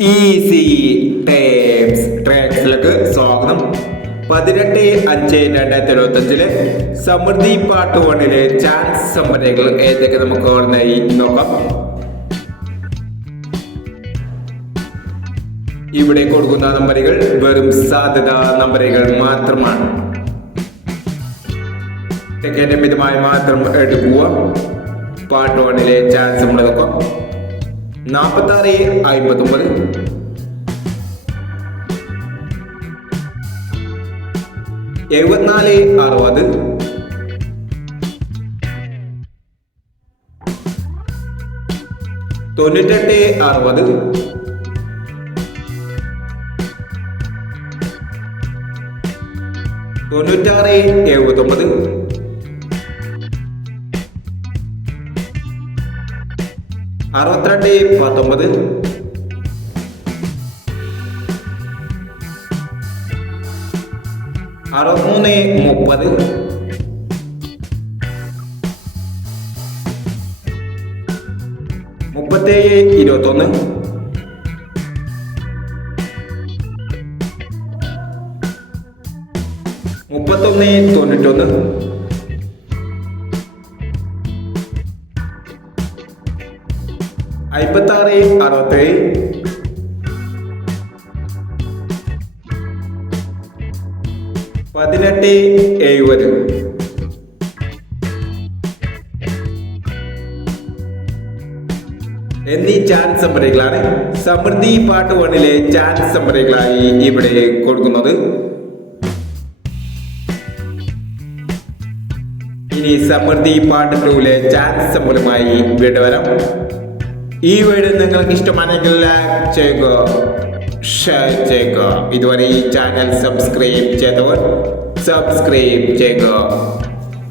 Easy tapes ട്രാക്സിലേക്ക് സ്വാഗതം. 18/5/2025 സമൃദ്ധി part 1 chance സംഭരണികൾ ഏതൊക്കെ നമുക്ക് ഓർമ്മയായി നോക്കാം. ഇവിടെ കൊടുക്കുന്ന നമ്പറുകൾ വെറും സാധ്യതാ നമ്പറുകൾ മാത്രമാണ്. ടിക്കറ്റ് മിതമായി മാത്രം എടുക്കുക. പാർട്ട് 1 ചാൻസ് നമ്മൾ നോക്കാം. 46/59, 74/60, 98/60, 96/79, 62/19, 63/30, 37/21, 31/91, 56/67, 18/70. എന്നീ ചാൻസ് നമ്പറുകളാണ് സമൃദ്ധി പാർട്ട് 1 ചാൻസ് നമ്പറുകളായി ഇവിടെ കൊടുക്കുന്നത്. ഇനി സമൃദ്ധി പാർട്ട് 2 ചാൻസ് നമ്പറുമായി വീണ്ടും വരാം. ഈ വീഡിയോ നിങ്ങൾക്ക് ഇഷ്ടമാണെങ്കിൽ ലൈക്ക് ചെയ്യുക, ഷെയർ ചെയ്യുക. ഇതുവരെ ഈ ചാനൽ സബ്സ്ക്രൈബ് ചെയ്തവർ സബ്സ്ക്രൈബ് ചെയ്യുക.